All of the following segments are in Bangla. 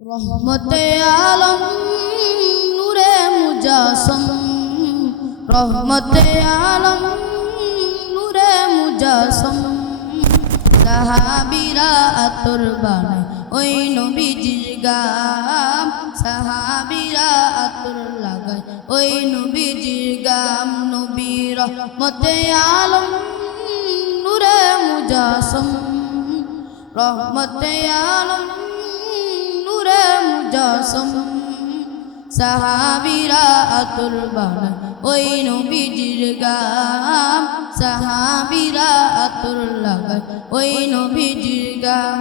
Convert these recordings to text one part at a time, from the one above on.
रहमते आलम नूरे मुजासम रहमते आलम नूरे मुजासम साहाबीरा आतुर बानाय ओई नबीजिर गाम साहाबीरा आतुर लागाय ओई नबीजिर गाम नबी रहमते आलम नूरे मुजासम रहमते आलम नूरे मुजासम साहाबीरा आतुर बानाय ओई नबीजिर गाम साहाबीरा आतुर लागाय ओई नबीजिर गाम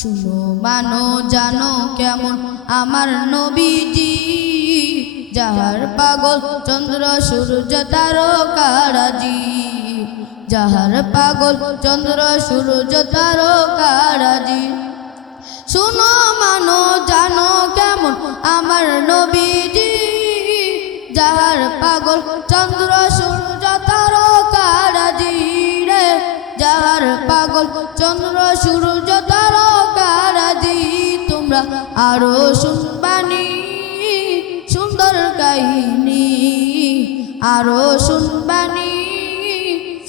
শুনো মানো জানো কেমন আমার নবীজি যাহার পাগল চন্দ্র সূর্য তারকারাজি যাহার পাগল চন্দ্র সূর্য তারকারাজি শুনো মানো জানো কেমন আমার নবীজি যাহার পাগল চন্দ্র সূর্য তারকারাজি রে যাহার পাগল চন্দ্র সূর্য তারকারাজি তোমরা আরো শুনবানি সুন্দর কাহিনী আরো শুনবানি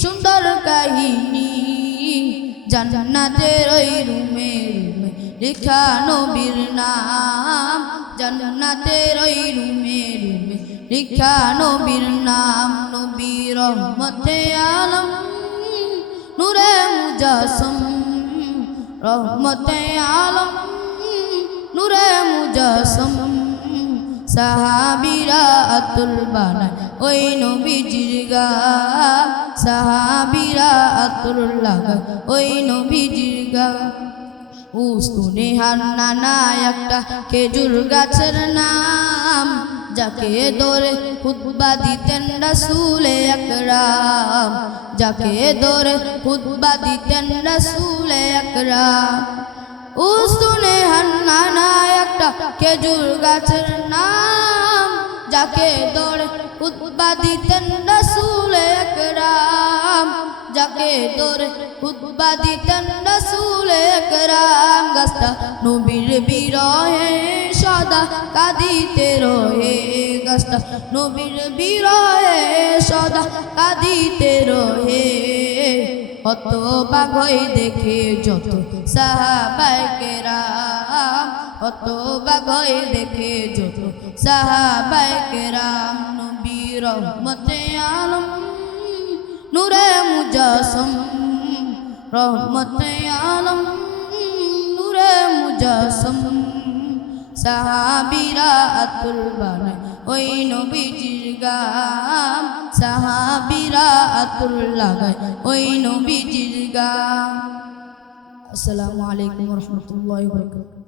সুন্দর কাহিনী জান্নাতের ওই রুমে রুমে লেখা নবীর নাম জান্নাতের ওই রুমে রুমে লেখা নবীর নাম নবী রহমতে আলম নূরে মুজাসম रहमते आलम नूरे मुजासम साहाबीरा आतुर बानाय ओई नबीजिर गाम साहाबीरा आतुर लागाय ओई नबीजिर गाम उस्तुने हान्नाना একটা খেজুর গাছের নাম যাকে ধরে খুতবা দিতেন রাসূলে আকরাম যাকে ধরে খুতবা দিতেন রাসূলে আকরাম উস্তুনে হান্নানা একটা খেজুর গাছের নাম যাকে ধরে খুতবা দিতেন রাসূলে আকরাম যাকে ধরে খুতবা দিতেন রাসূলে আকরাম গাছটা নবীর বিরহে সদা কাঁদিতে রহে গাছটা নবীর বিরহে সদা কাঁদিতে রহে হতবাক হয়ে দেখে যত সাহাবায়ে কেরাম হতবাক হয়ে দেখে যত সাহাবায়ে কেরাম নবী রহমতে আলম নূরে মুজাসম রহমতে আলম নূরে মুজাসম সাহাবীরা আতুর বানায় ওই নবীজির গাম সাহাবীরা আতুর লাগায় ওই নবীজির গাম। আসসালামু আলাইকুম ওয়া রাহমাতুল্লাহি ওয়া বারাকাতুহু।